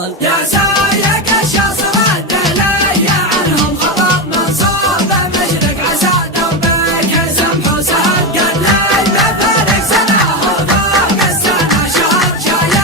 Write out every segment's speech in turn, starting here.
وصل. يا سايق الشاصر الدلي عنهم خبر منصوب مشرق عسى دربك سمح وسهل. قد لي بفارق سنة وفوق السنة شهر شايل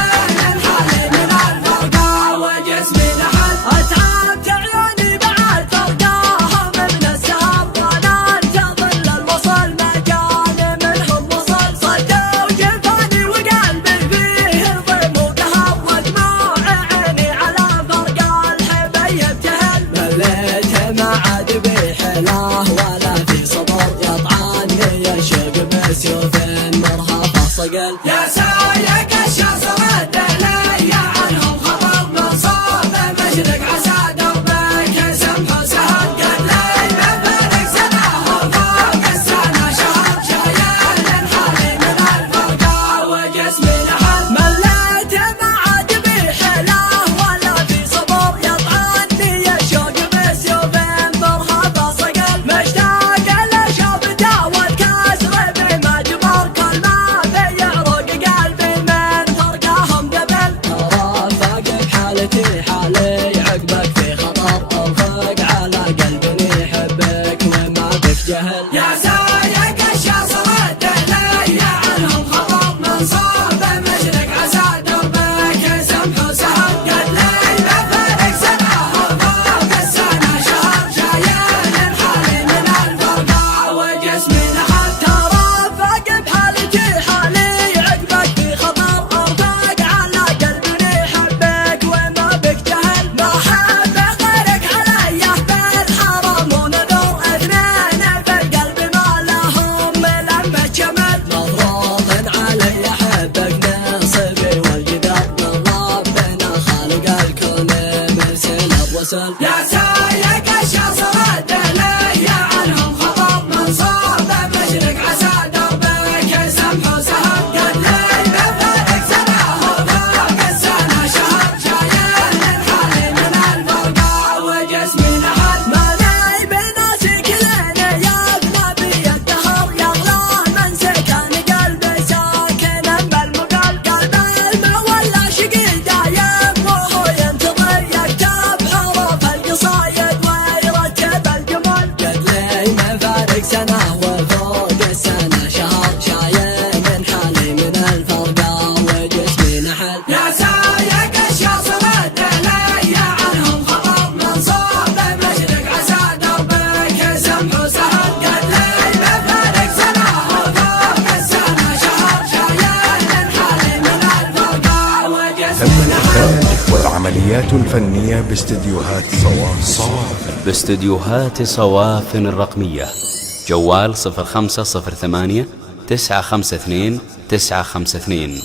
الحالي من الفرقة وجسمي نحل. اتعبت عيوني بعد فرقاهم من السهر وانا تظل الوصل مجاني منهم وصل. صدوا جفاني وقلبي فيه ضيم وقهر ودموع عيني على فرق الحبي ابتهل. مليت ما عاد بحلاه ولا في صبر يطعني الشوق بسيوف مرهفه صقل. يا سايق الشاصر الدلي عنهم خبر منصوب مشرق عسى دربك سمح وسهل. قد لي بفارق سنة وفوق السنة شهر شايل الحالي من الفرقة وجسمي نحل. مليت ما عاد بحلاه ولا في صبر يطعني الشوق بسيوف مرهفه صقل. مشتاق لشوفته والكسر بما جبر كل ما في يعرق قلبي من فرقاهم قبل. ترافق بحالتي حالي عقبك في خطر ارفق على قلبي يحبك وما بك جهل. يا سايق الشاصر الدلي عنهم خبر منصوب مشرق عسى دربك سمح وسهل. قد لي بفارق سنة وفوق السنة شهر شايل الحالي من الفرقة وجسمي نحل. ترافق بحالتي حالي عقبك في خطر ارفق على قلبي يحبك وما بك جهل. ما حب غيرك علي بالحرم ونذر اثنين في القلب ما لهم لمة جمل. مفروض علي احبك نصبي والقدر من ربنا خالق الكون مرسل الرسل. يا سايق الشاصر الدلي عنهم خبر منصوب مشرق عسى دربك سمح وسهل. قد لي بفارق سنة وفوق السنة شهر شايل الحالي من الفرقة وجسمي نحل. ما لي بناسي كلين يغلى بي الدهر يغلى من سكن قلبي ساكنا بالمقال. قلب المولى شقي دايم وهو ينتظر يكتب حروف القصايد ويرتب الجمل. قد لي مفارق سنة وفوق السنة شهر شايل حالي من الفرقة وجسمي نحل. يا سايق الشاصر الدلي عنهم خبر منصوب مشرق عسى دربك سمح وسهل. قد لي بفارق سنة وفوق السنة شهر شايل الحالي من الفرقة وجسمي تم نحل. الإخراج والعمليات الفنية باستديوهات باستديوهات صوافن الرقمية. جوال 0508 952 952.